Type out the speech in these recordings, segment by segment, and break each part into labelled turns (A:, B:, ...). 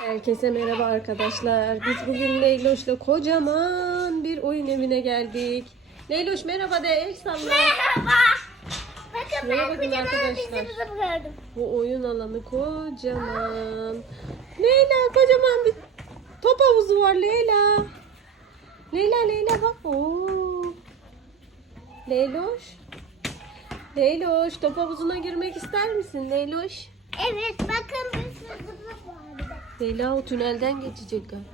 A: Herkese merhaba arkadaşlar. Biz bugün Leyloş'la kocaman bir oyun evine geldik. Leyloş merhaba de el salla.
B: Merhaba. Bakın
A: Şuraya
B: ben
A: bakın
B: kocaman
A: arkadaşlar.
B: bir zıpır gördüm.
A: Bu oyun alanı kocaman. Leyla kocaman bir top havuzu var Leyla. Leyla Leyla bak. Oo. Leyloş. Leyloş top havuzuna girmek ister misin Leyloş?
B: Evet bakın bir sürü.
A: Leyla o tünelden geçecek galiba.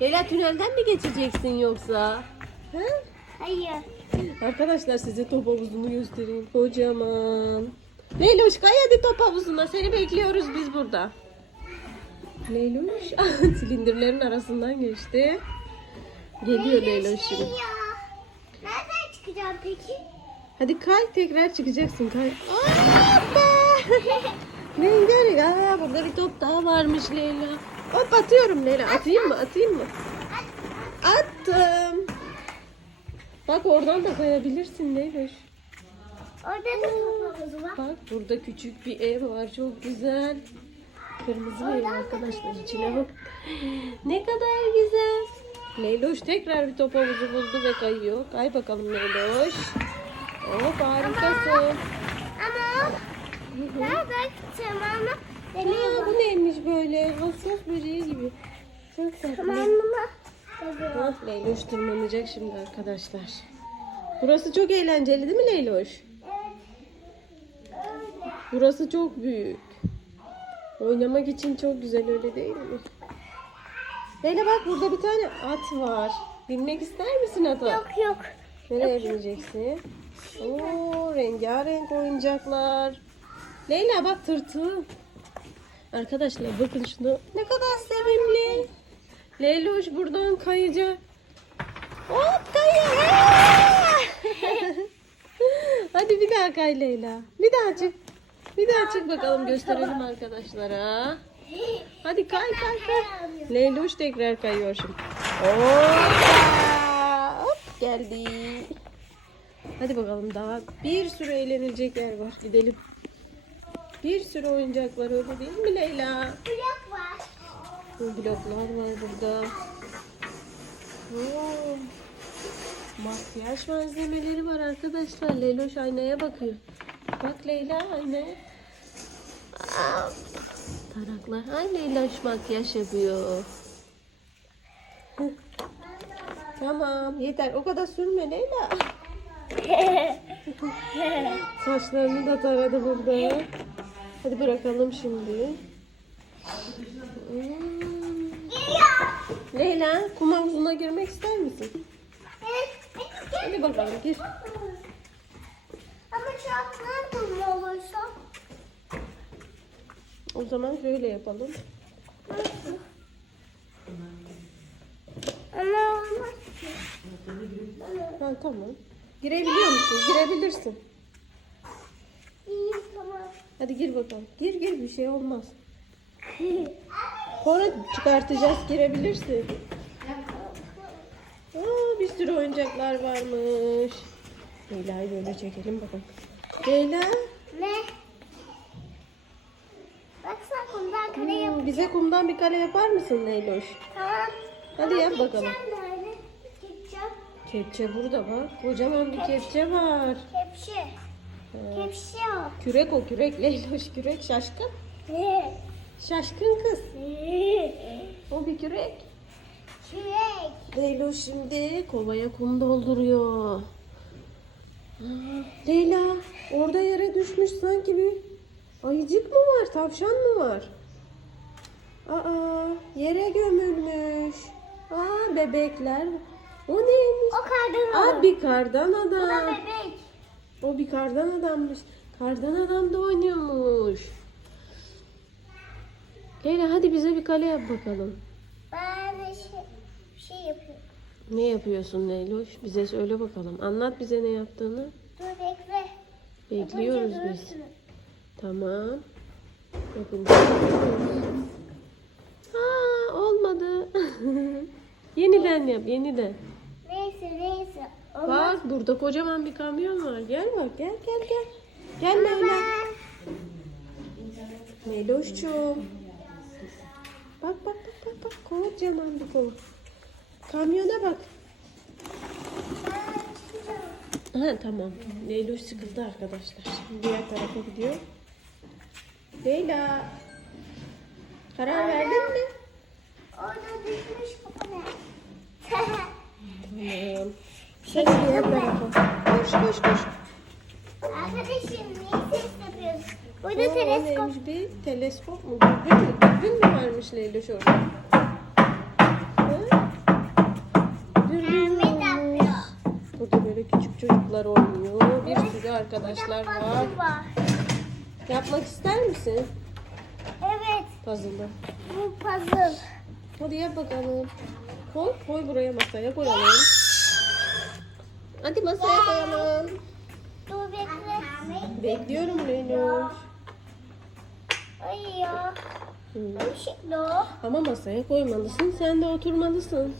A: Leyla tünelden mi geçeceksin yoksa? He?
B: Hayır.
A: Arkadaşlar size top havuzunu göstereyim. Kocaman. Leyloş kay hadi top havuzuna. Seni bekliyoruz biz burada. Leyloş silindirlerin arasından geçti. Geliyor Leyloş şimdi.
B: Nereden çıkacağım peki?
A: Hadi kay tekrar çıkacaksın kay. Hoppa! Rengarenk. Aa, burada bir top daha varmış Leyla. Hop atıyorum Leyla. Atayım mı? Atayım mı? Attım. Bak oradan da kayabilirsin Leyloş.
B: Orada da top havuzu var.
A: Bak burada küçük bir ev var. Çok güzel. Kırmızı ev arkadaşlar. içine bak. Ne kadar güzel. Leyloş tekrar bir top havuzu buldu ve kayıyor. Kay bakalım Leyloş. Hop harikasın.
B: Ama nereden
A: Aa,
B: deniyor.
A: bu neymiş böyle? Hassas böceği gibi. Çok tatlı.
B: Tabii.
A: Ah, Leyloş tırmanacak şimdi arkadaşlar. Burası çok eğlenceli değil mi Leyloş? Burası çok büyük. Oynamak için çok güzel öyle değil mi? Leyla bak burada bir tane at var. Binmek ister misin ata?
B: Yok yok.
A: Nereye bineceksin? Oo, rengarenk oyuncaklar. Leyla bak tırtıl. Arkadaşlar bakın şunu. Ne kadar sevimli. Leyloş buradan kayacak. Hop kayıyor. Hadi bir daha kay Leyla. Bir daha çık. Bir daha çık bakalım gösterelim arkadaşlara. Hadi kay kay kay. Leyloş tekrar kayıyor şimdi. Hoppa! Hop geldi. Hadi bakalım daha bir sürü eğlenilecek yer var. Gidelim. Bir sürü oyuncak var öyle değil mi Leyla?
B: Blok var.
A: Bu bloklar var burada. Oo. Makyaj malzemeleri var arkadaşlar. Leyloş aynaya bakıyor. Bak Leyla aynaya. Aa, Taraklar. Ay Leyloş makyaj yapıyor. Hı. Tamam yeter. O kadar sürme Leyla. Saçlarını da taradı burada. Hadi bırakalım şimdi. Hmm. Leyla kum havuzuna girmek ister misin?
B: Evet.
A: Hadi bakalım gir.
B: Ama çarpılar durma olursa.
A: O zaman şöyle yapalım.
B: Ama olmaz.
A: Ha, tamam. Girebiliyor musun? Girebilirsin. Hadi gir bakalım. Gir gir bir şey olmaz. Sonra çıkartacağız girebilirsin. Aa, bir sürü oyuncaklar varmış. Leyla'yı böyle çekelim bakalım. Leyla
B: Ne? Baksana kumdan yap.
A: hmm, bize kumdan bir kale yapar mısın Leyloş?
B: Tamam.
A: Hadi yap bakalım.
B: Kepçem.
A: Kepçe burada bak. Kocaman bir kepçe var.
B: Kepçe. Kepçe o.
A: Kürek o kürek Leyloş kürek şaşkın.
B: Ne?
A: Şaşkın kız. O bir kürek.
B: Kürek.
A: Leyla şimdi kovaya kum dolduruyor. Aa, Leyla orada yere düşmüş sanki bir ayıcık mı var tavşan mı var? Aa yere gömülmüş. Aa bebekler. O neymiş?
B: O kardan
A: Aa
B: adam.
A: bir kardan
B: Bu da
A: adam.
B: bebek.
A: O bir kardan adammış. Kardan adam da oynuyormuş. Leyla hadi bize bir kale yap bakalım.
B: Ben de şey, şey yapıyorum.
A: Ne yapıyorsun Leyloş? Bize söyle bakalım. Anlat bize ne yaptığını.
B: Dur bekle.
A: Bekliyoruz
B: Yapınca
A: biz. Tamam. Bekliyoruz. Aa, olmadı. yeniden yap, yeniden. Bak burada kocaman bir kamyon var. Gel bak, gel gel gel. Gel Leyla.
B: Ben-
A: Leyloş'cum. Bak bak bak. kocaman bir kova. Kamyona bak. Ha tamam. Leyla sıkıldı arkadaşlar. Şimdi diğer tarafa gidiyor. Leyla. Karar verdin mi?
B: Orada düşmüş kafanı.
A: Tamam. Diğer tarafa. Koş koş koş.
B: Arkadaşım niye ses yapıyorsun? Burada
A: Oo, o
B: teleskop.
A: neymiş bir teleskop mu? Dürbün mü? Dürbün mü varmış Leyla orada? Ha? Dürbün
B: Ahmet
A: varmış.
B: yapıyor.
A: Burada böyle küçük çocuklar oynuyor. Bir sürü arkadaşlar
B: Burada
A: var.
B: puzzle var.
A: Yapmak ister misin
B: Evet
A: puzzle'ı?
B: bu puzzle.
A: Hadi yap bakalım. Koy, koy buraya masaya koyalım. Hadi masaya koyalım.
B: Dur bekle.
A: Bekliyorum Leyla.
B: Ay ya.
A: Hı.
B: O.
A: Ama masaya koymalısın. Sen de oturmalısın.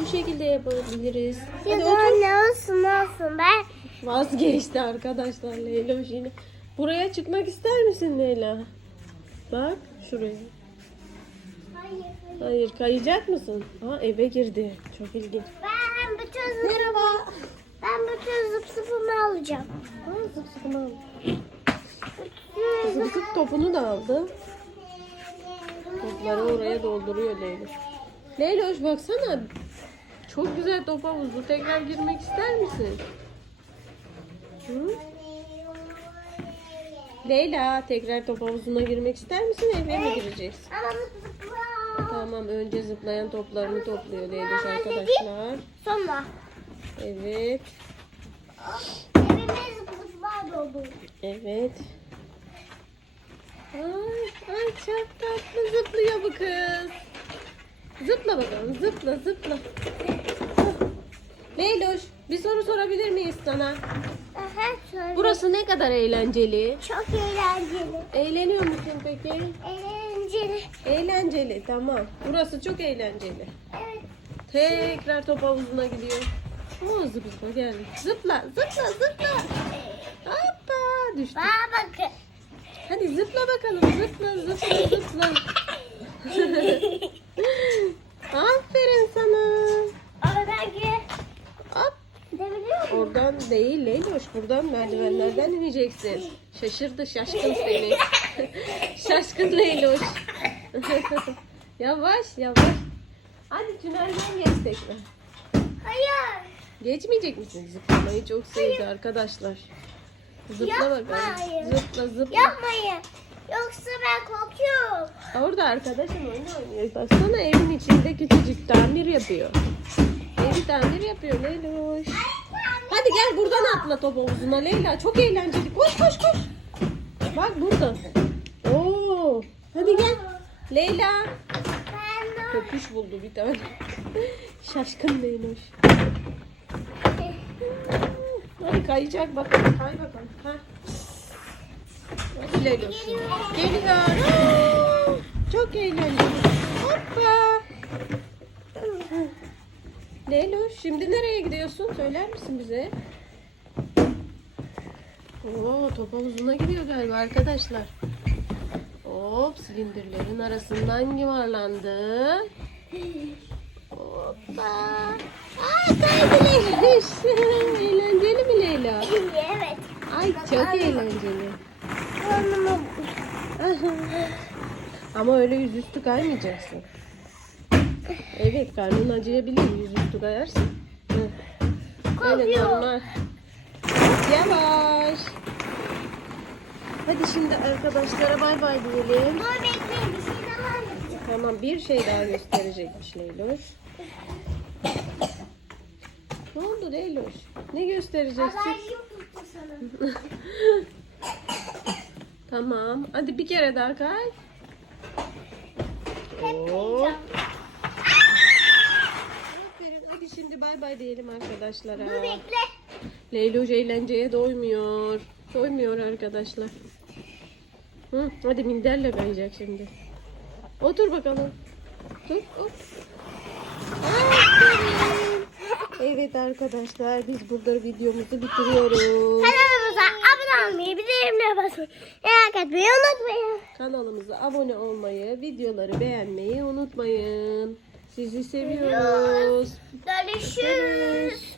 A: Bu şekilde yapabiliriz. Hadi
B: Ya
A: otur.
B: ne olsun olsun ben.
A: Vazgeçti arkadaşlar Leyla yine. Buraya çıkmak ister misin Leyla? Bak şuraya.
B: Hayır.
A: Hayır kayacak mısın? Aa eve girdi. Çok ilginç.
B: Ben
A: Merhaba.
B: ben bütün zıp zıpımı alacağım.
A: Aa, zıp zıpını aldı. Zıp zıp topunu da aldı. Topları oraya dolduruyor Leyla. Leyla hoş baksana. Çok güzel top havuzu. Tekrar girmek ister misin? Hı? Leyla tekrar top havuzuna girmek ister misin? Eve mi gireceksin?
B: Ama zıpla.
A: Tamam önce zıplayan toplarını topluyor Leyla arkadaşlar.
B: Sonra.
A: Evet.
B: Doldu.
A: Evet. Ay, ay çok tatlı zıplıyor bu kız. Zıpla bakalım zıpla zıpla. Leyloş bir soru sorabilir miyiz sana?
B: Aha.
A: Burası ne kadar eğlenceli?
B: çok eğlenceli.
A: Eğleniyor musun peki?
B: Eğlenceli.
A: Eğlenceli tamam. Burası çok eğlenceli.
B: Evet.
A: Tekrar top havuzuna gidiyor. Oo zıpla geldi. Zıpla zıpla zıpla. Hoppa düştü.
B: Bana bakın.
A: Hadi zıpla bakalım. Zıpla zıpla zıpla. Aferin sana.
B: Oradaki.
A: Hop.
B: Gidebiliyor musun?
A: Oradan değil Leyloş. Buradan merdivenlerden ineceksin. Şaşırdı şaşkın seni. şaşkın Leyloş. yavaş yavaş. Hadi tünelden geç tekrar.
B: Hayır.
A: Geçmeyecek misin? Zıplamayı çok sevdi arkadaşlar. Zıpla bakalım.
B: Yapmayın.
A: Zıpla zıpla.
B: Yapmayın. Yoksa ben korkuyorum.
A: Orada arkadaşım oyun oynuyor. Baksana evin içinde küçücük tamir yapıyor. Evi tamir yapıyor Leyloş. Hadi gel buradan atla top havuzuna Leyla. Çok eğlenceli. Koş koş koş. Bak burada. Oo. Hadi gel. Leyla.
B: Ben de
A: Köpüş buldu bir tane. Şaşkın Leyloş. Hadi kayacak bakalım. Kay bakalım. Ha. Geliyor. Aa, Çok eğlenceli. Hoppa. Leyloş şimdi nereye gidiyorsun? Söyler misin bize? Oo, top havuzuna gidiyor galiba arkadaşlar. Hop silindirlerin arasından yuvarlandı. Hoppa. Aa kaydı Leyloş. Eğlenceli mi Leyla?
B: evet.
A: Ay çok eğlenceli. Ama öyle yüzüstü kaymayacaksın. Evet karnın acıyabilir yüzüstü kayarsan. Hı. Öyle normal. Yavaş. Hadi şimdi arkadaşlara bay bay diyelim.
B: Dur bekleyin bir şey daha yapacağım.
A: Tamam bir şey daha gösterecekmiş Leyloş. Ne oldu Leyloş? Ne
B: tuttu sana.
A: Tamam. Hadi bir kere daha kay.
B: Hep.
A: Aferin. Hadi şimdi bay bay diyelim arkadaşlara.
B: Dur bekle.
A: Leyloş eğlenceye doymuyor. Doymuyor arkadaşlar. Hı, hadi minderle kayacak şimdi. Otur bakalım. Dur. Hop. Evet arkadaşlar biz burada videomuzu bitiriyoruz.
B: Kanalımıza abone olmayı, bildirimleri basmayı, merak etmeyi unutmayın.
A: Kanalımıza abone olmayı, videoları beğenmeyi unutmayın. Sizi seviyoruz.
B: Görüşürüz.